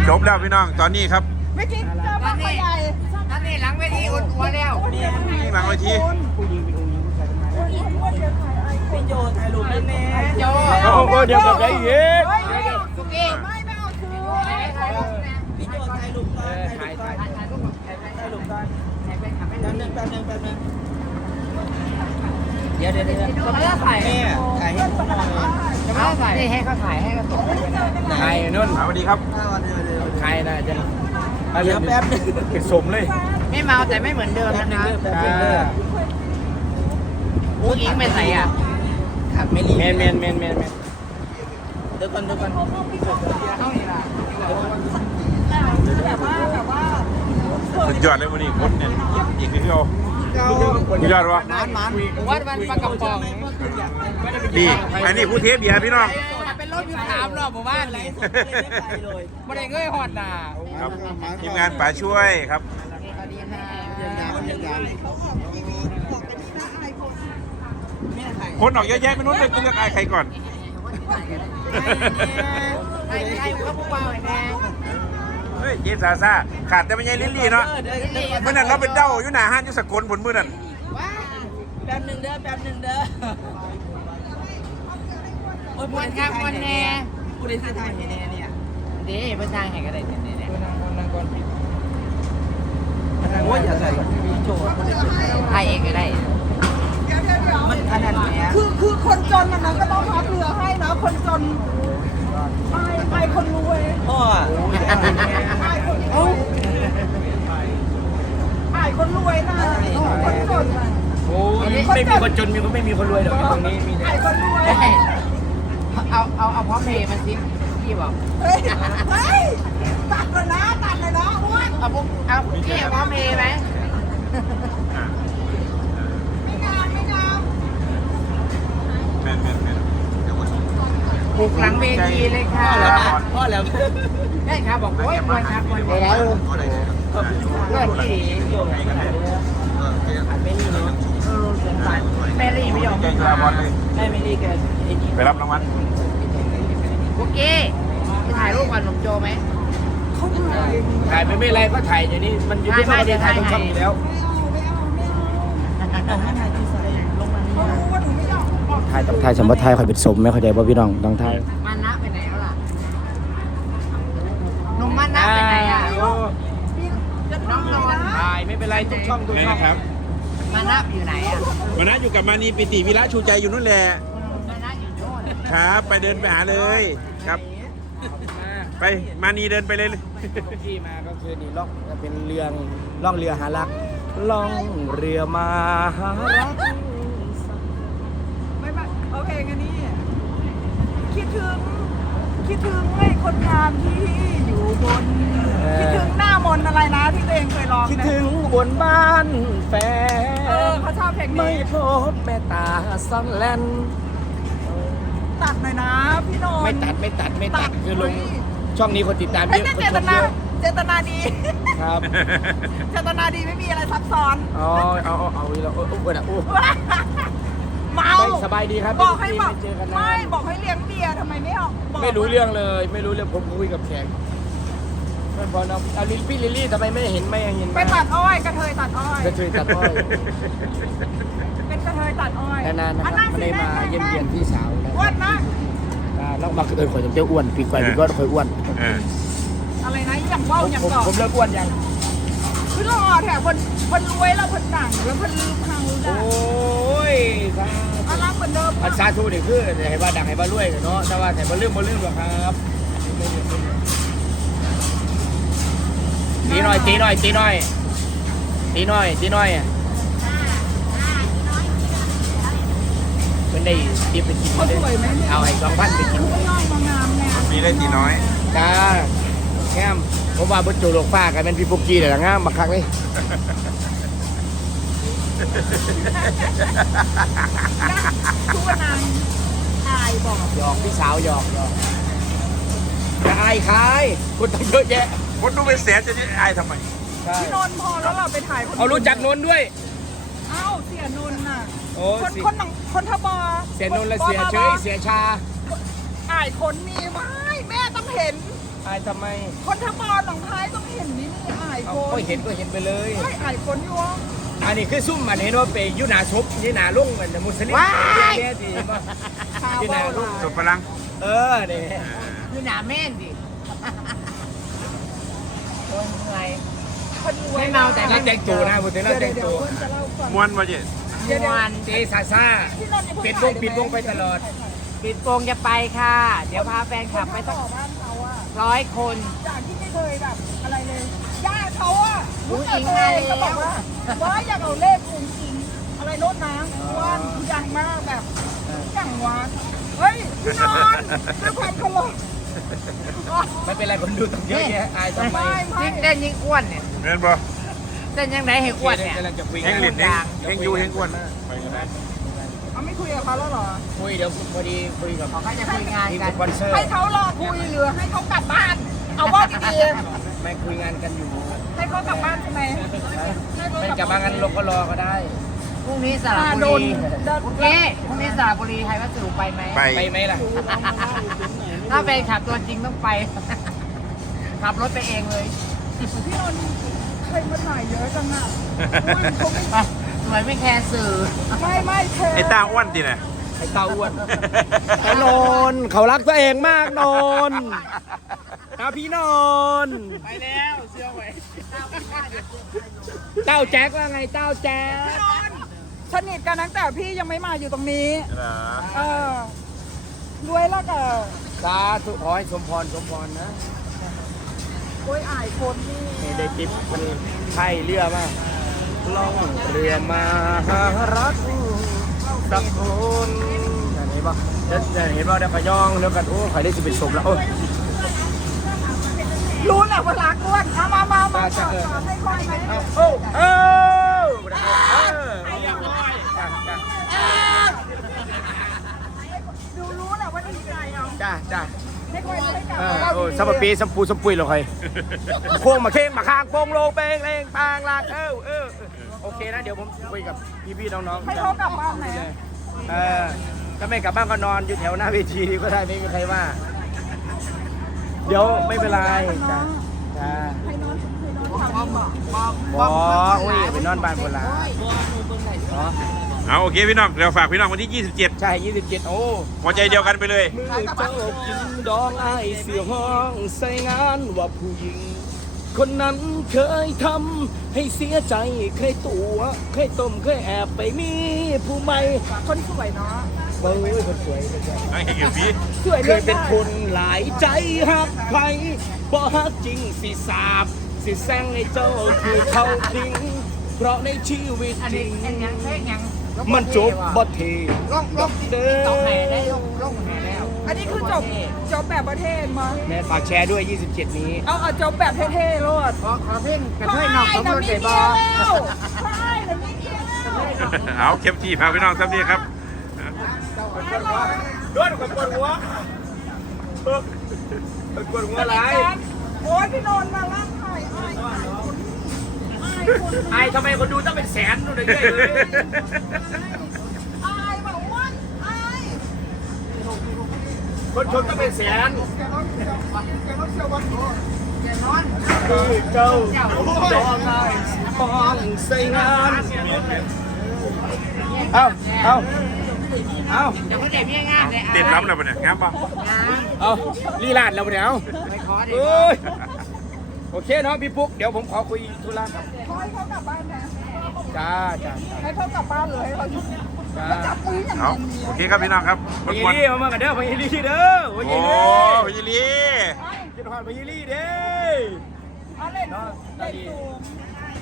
จบแล้วพี่น้องตอนนี้ครับไม่คิดเจอมาใหญ่ตอนนี้หลังเวทีอุ่นตัวแล้วนี่หลังเวทีพี่โจถ่ายรูปได้ไหมโจโอ้เดี๋ยวกับได้เยอะสุกี้พี่โจถ่ายรูปก่อนถ่ายรูปก่อนแป๊บนึงเดี๋ยวจะไม่ได้ถ่ายแม่ถ่ายให้ผมหน่อยจะไม่ได้ถ่ายนี่ให้เขาถ่ายให้เขาส่งใครนุ่นสวัสดีครับใครนะจะเดี๋ยวแป๊บนึงเป็นสมเลยไม่เมาแต่ไม่เหมือนเดิมนะ À. ผู้หญิงไปไหนอ่ะขับไม่รีแมนเดี๋ยวก่อนเข้าอีกละสุดยอดเลยวันนี้คนเนี่ยอีกนิดเดียวสุดยอดวะวัดวันปลากระป๋องนี่อันนี้ผู้เทปเบียร์พี่น้องเป็นรถอยู่3 รอบหมู่บ้านเลยไม่ได้เงยหอดน่ะครับทีมงานป๋าช่วยครับสวัสดีค่ะคนออกเยอะแยะไม่รู้เลยจะเลือกใครก่อนใครเขาพูดว่าไงแม่เฮ้ยเจมส์ซาซ่าขาดแต่ไม่ใช่ลิลลี่เนาะเมื่อนั้นเราเป็นเด้าอยู่หน้าห้างอยู่สกลผลมือนั่นแป๊บนึงเด้อโอ้ยวันครับวันแน่ผู้ใดซื้อถ่ายให้แน่เนี่ยเดี๋ยวพระช่างแห่งอะไรเนี่ยโอ้ยอย่าใส่พี่โจไทยเองก็ได้มันขนาดไหนคือคนจนนะก็ต้องพับเรือให้นะคนจนไม่คนรวยพ่อคนรวยนะคนจนนะโอ้ไม่มีคนจนมีคนไม่มีคนรวยหรอกตรงนี้มีคนรวยเอาพร้อมเพย์มาสิพี่บอกเฮ้ยตัดเลยนะอ้วนเอาปุ๊บเอาพี่พร้อมเพย์ไหมไม่งามแม่นบุกหลังเวทีเลยค่ะพ่อแล้วได้ครับบอกโอ้ยมวยครับมวยแล้วเลิศที่แม่รี่ไม่ยอมแกกีฬาบอลเลยไม่ดีแกไปรับรางวัลโอเคไปถ่ายรูปก่อนหนุ่มโจไหมถ่ายไม่ไรก็ถ่ายอย่างนี้มันอยู่ที่เดี๋ยวถ่ายต้องทำอยู่แล้วถ่ายต้องถ่ายสมมติถ่ายคอยเป็นสมไม่เข้าใจว่าพี่น้องต้องถ่ายมานะไปไหนแล้วล่ะหนุ่มมานะไปไหนอ่ะน้องนอนถ่ายไม่เป็นไรทุกช่องทุกนี่ช่องนะครับมานะอยู่ไหนอ่ะวันนั้นอยู่กับมานีปิติวิระชูใจอยู่นู่นแหละมานะอยู่โน่นครับ ไปเดินไปหาเลยครับ ไปมานีเดินไปเลยที่มาก็คือนี่ล่องเป็นเรือล่องเรือหารักล่องเรือมาหารักไม่โอเคงั้นนี่คิดถึงไอ้คนงามที่อยู่บนคิดถึงหน้ามนอะไรนะที่ตัวเองเคยร้องคิดถึงบนบ้านแฟนเขาชอบเพลงไม่นี้พบแม่ตาซันแลนตัดหน่อยนะพี่นนท์ไม่ตัดคือลงช่องนี้คนติดตามเยไม่อะใช่คนเจชตมนาเยอะเจตนาดีครับเจตนาดีไม่มีอะไรซับซ้อนเอาอีกแล้วโอ้โหนะโอ้เมาสบายดีครับบอกให้ไม่บอกเจอกันนะไม่บอกให้เลี้ยงเบียร์ทำไมไม่ออกบอกไม่รู้เรื่องเลยไม่รู้เรื่องผมคุยกับแขกไม่พอนะเอาพี่ลิลลี่ทำไมไม่เห็นไปตัดอ้อยกระเทยตัดอ้อยกระเทยตัดอ้อยเป็นกระเทยตัดอ้อยนานๆนะครับไม่ได้มาเยี่ยมเยียนพี่สาวนะอ้วนนะแล้วมาคือข่อยจะเจ้าอ้วนปีก่อยปีก็ข่อยอ้วนอะไรนะอย่างว่าวอย่างก่อผมเลิกอ้วนยังคือรอแถวคนรวยแล้วคนดังแล้วคนลืมเขาโอจ้ะ้ยสาเอารักเหมือนเดิมอันซาทูนี่คือให้ว่าดังให้ว่ารวยเนาะแต่ว่าให้ว่าลืมหรอกครับตีหน่อยเป็นได้ตีไปกินเอาให้2,000ไปกินย่อยมางามไงมีได้ตีน้อยจ้าแก้มผมว่าบนจูโลกฟ้ากันเป็นพี่ปุกกี้แต่ละงามบักคักเลยทุกนางอายบอกหยอกพี่สาวหยอกจะอายขายคนตั้งเยอะแยะคนดูเป็นแสนจะอายทำไมใช่พี่นนท์พอแล้วเราไปถ่ายคนเอารู้จักนนท์ด้วยเอ้าเสียนนท์น่ะโอ้คนทบเสียนนท์และเสียเฉยเสียชาอายคนมีไหมแม่ต้องเห็นอายทำไมคนทั้งบอลหนองคายต้องเห็นนี่อายคนก็เห็นไปเลยไม่อายคนอยู่วะอันนี้คือซุ่มอันนี้ว่าไปยุนาศพนี่นาลุงเหมือนมุสลิมแย่ดีป่ะข่าวที่นาว่าลุงสุดพลังเนี่ยคือหนาแม่นดิโดนไงคนรวยไม่เมาแต่น่าแต่งตัวนะพูดถึงน่าแต่งตัวเพื่อนจะเล่าก่อนมวนมาเจ๊มวนเจซาซาที่นั่นยังเพิ่งปิดวงไปตลอดปิดโปงจะไปค่ะ เดี๋ยวพาแฟนคลับไปสักบ้านเขาอะ 100 คนจากที่ไม่เคยแบบอะไรเลยญาติเขาอะอุ๊รู้ยจักอิงตัวมาเองแล้วก็บอกว่าอยากเอาเลขคุณจริงอะไรโน้นน้ำวันดังมากแบบอย่างวานเฮ้ยพี่นอนด้วยความเคารพไม่เป็นไรคนดูต้องเยอะแยะอายทำไมยิ่งเต้นยิ่งอ้วนเนี่ยเงินบ่เต้นยังไงให้อ้วนเนี่ยกำลังจะคุยเฮงหลินเฮงยูเฮงอ้วนไปกันนะเอาไม่คุยกับเขาแล้วเหรอคุยเดี๋ยวพอดีคุยกับเขาก็จะคุยงานทีมกัสนปอนเซอร์ให้เขารอคุยหรือให้เขากลับบ้าน เอาว่าดีไม่คุยงานกันอยู่ๆให้เขากลับบ้านใช่ไหมให้เขาเป็นกกัลับบ างบ้านงานลงก็รอก็ได้พรุ่งนี้สระบุโดรีนโดนโอเคพรุ่งนี้สระบุรีไทยวัสดุไปไหมไปไปไหมล่ะถ้าเป็นขับตัวจริงต้องไป ขับรถไปเองเลยพี่นนท์ใครมาถ่ายเยอะจังอ่ะอุ้ยเขาไม่เหมือนไม่แคร์สื่อไม่เธอไอ้ตาอ้วนดิน่ะไอ้เต้าอ้วนไอ้นนท์เขารักตัวเองมากนนท์นะพี่นนท์ไปแล้วเชื่อไว้เต้าแจ็คว่าไงเต้าแจ็คสนิทกันตั้งแต่พี่ยังไม่มาอยู่ตรงนี้เหรอเออรวยแล้วก็สาธุขอให้สมพรนะโอ้ยอายคนนี่นี่ได้ติ๊บมันไทยเรือมากล่องเรือมาหารักสักคนอย่างนี้ป่ะจะเห็นว่าเดี๋ยวกระย่องเดี๋ยวกันโอ้ใครได้จะเป็นสมแล้วโอ้ยรู้แหละว่ารักอ้วนเอามาสอนให้ค่อยไหมโอ้เออดูรู้แหละว่าดีใจเอาจ้าให้ค่อยให้กลับโอ้สัมปีสัมปูสัมปุยเหรอใครโค้งมาเค้งมาข้างโป้งโลเปงเลงปางลางโอเคนะเดี๋ยวผมคุยกับพี่ๆน้องๆให้เขากลับบ้านไหนถ้าไม่กลับบ้านก็นอนอยู่แถวหน้าเวทีก็ได้ไม่มีใครว่า เดี๋ยวไม่เป็นไรจ้าให้นอนทำบอกบอกอุ้ยไปนอนบ้านโบราณอ๋อเอาโอเคพี่น้องเดี๋ยวฝากพี่น้องวันที่ 27 ใช่27โอ้หัวใจเดียวกันไปเลยมือเจ้ากินดองไอเสียห้องใส่งานว่าผู้หญิง คนนั้นเคยทำให้เสียใจเคยตัวเคยต้มเคยแอบไปมีผู้ใหม่คนสวยเนาะเบ้ยคนสวยไอ้เกี่ยวพี่สวยเคเรื่อย งเป็นได้คนหลายใจหักใครบ่ฮักจริงสิสาบสิแซงให้เจ้าคือเขาทิ้งเพราะในชีวิตอันจนี้ริงอันยังเพลงยังมันจบบ่เทลงเด้ต้องแห่อได้ลงแห่แล้วอันนี้คือจบแบบประเทศมั้งแม่ฝากแชร์ด้วย 27 นี้เอาจบแบบเท่ๆรอดขอเพลงกระเทยนอกสมรสได้บ่ใช่แต่ไม่เที่ยวเอาเข้มที่พาพี่น้องสักทีครับด้วยคนปวดหัวปวดหัวอะไรโอ้ยพี่นนท์มาล่างถ่ายอายคนไอ้ทำไมคนดูต้องเป็นแสนดูเลยเลยอายแบบอ้วนอายคนชมต้องเป็นแสนอย่านอนคือเจ้าดองไอ้มองใส่งานเอาเดี๋ยวเขาเด็กพี่งานเลยติดล้ำแล้วปะเนี่ยงั้นปะเอาลีลาดแล้วเนี่ยเอาไม่ขอเด็กเอ้ยโอเคเนาะพี่ปุ๊กเดี๋ยวผมขอคุยธุระครับขอให้เขากลับบ้านนะจ้าให้เขากลับบ้านเลยให้เขาอยู่จ้าแล้วจับมืออย่างเอานี้โอเคครับพี่น้องครับพญวันลี่มากันเด้อพญลี่เด้อพญโอ้ลี่พี่ลีกินหอดพญลี่เด้อเอาเล่นเล่นตูม